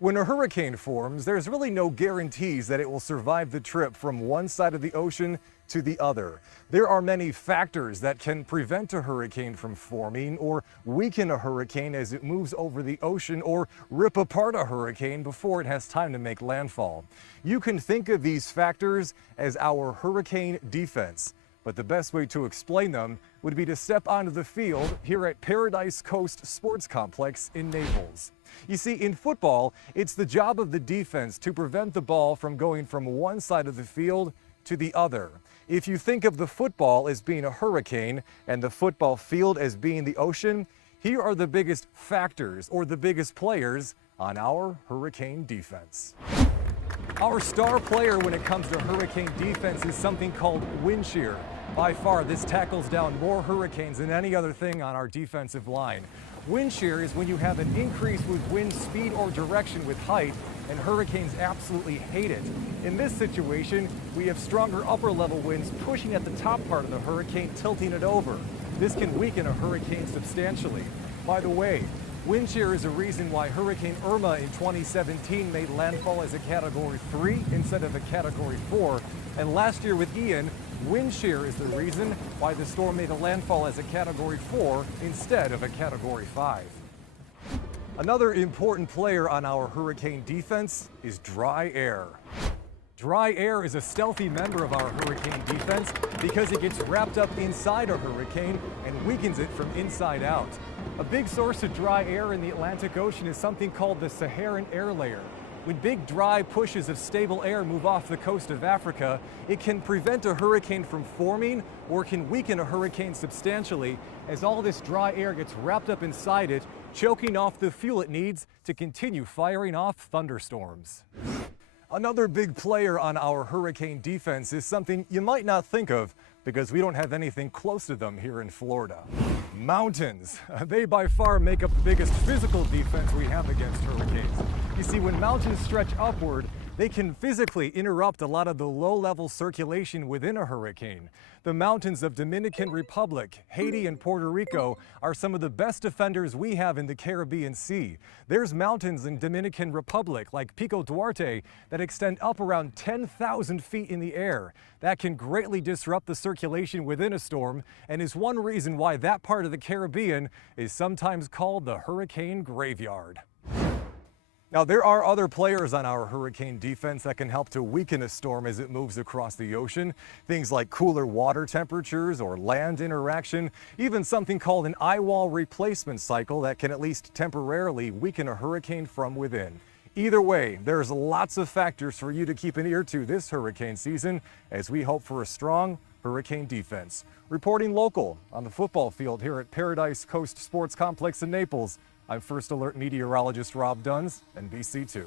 When a hurricane forms, there's really no guarantees that it will survive the trip from one side of the ocean to the other. There are many factors that can prevent a hurricane from forming or weaken a hurricane as it moves over the ocean or rip apart a hurricane before it has time to make landfall. You can think of these factors as our hurricane defense. But the best way to explain them would be to step onto the field here at Paradise Coast Sports Complex in Naples. You see, in football, it's the job of the defense to prevent the ball from going from one side of the field to the other. If you think of the football as being a hurricane and the football field as being the ocean, here are the biggest factors or the biggest players on our hurricane defense. Our star player when it comes to hurricane defense is something called wind shear. By far, this tackles down more hurricanes than any other thing on our defensive line. Wind shear is when you have an increase with wind speed or direction with height, and hurricanes absolutely hate it. In this situation, we have stronger upper level winds pushing at the top part of the hurricane, tilting it over. This can weaken a hurricane substantially. By the way, wind shear is a reason why Hurricane Irma in 2017 made landfall as a Category 3 instead of a Category 4. And last year with Ian, wind shear is the reason why the storm made a landfall as a Category 4 instead of a Category 5. Another important player on our hurricane defense is dry air. Dry air is a stealthy member of our hurricane defense because it gets wrapped up inside a hurricane and weakens it from inside out. A big source of dry air in the Atlantic Ocean is something called the Saharan air layer. When big dry pushes of stable air move off the coast of Africa, it can prevent a hurricane from forming or can weaken a hurricane substantially as all this dry air gets wrapped up inside it, choking off the fuel it needs to continue firing off thunderstorms. Another big player on our hurricane defense is something you might not think of because we don't have anything close to them here in Florida. Mountains. They by far make up the biggest physical defense we have against hurricanes. You see, when mountains stretch upward, they can physically interrupt a lot of the low-level circulation within a hurricane. The mountains of Dominican Republic, Haiti, and Puerto Rico are some of the best defenders we have in the Caribbean Sea. There's mountains in Dominican Republic, like Pico Duarte, that extend up around 10,000 feet in the air. That can greatly disrupt the circulation within a storm and is one reason why that part of the Caribbean is sometimes called the hurricane graveyard. Now, there are other players on our hurricane defense that can help to weaken a storm as it moves across the ocean. Things like cooler water temperatures or land interaction, even something called an eye wall replacement cycle that can at least temporarily weaken a hurricane from within. Either way, there's lots of factors for you to keep an ear to this hurricane season as we hope for a strong hurricane defense. Reporting local on the football field here at Paradise Coast Sports Complex in Naples, I'm First Alert Meteorologist Rob Duns, NBC2.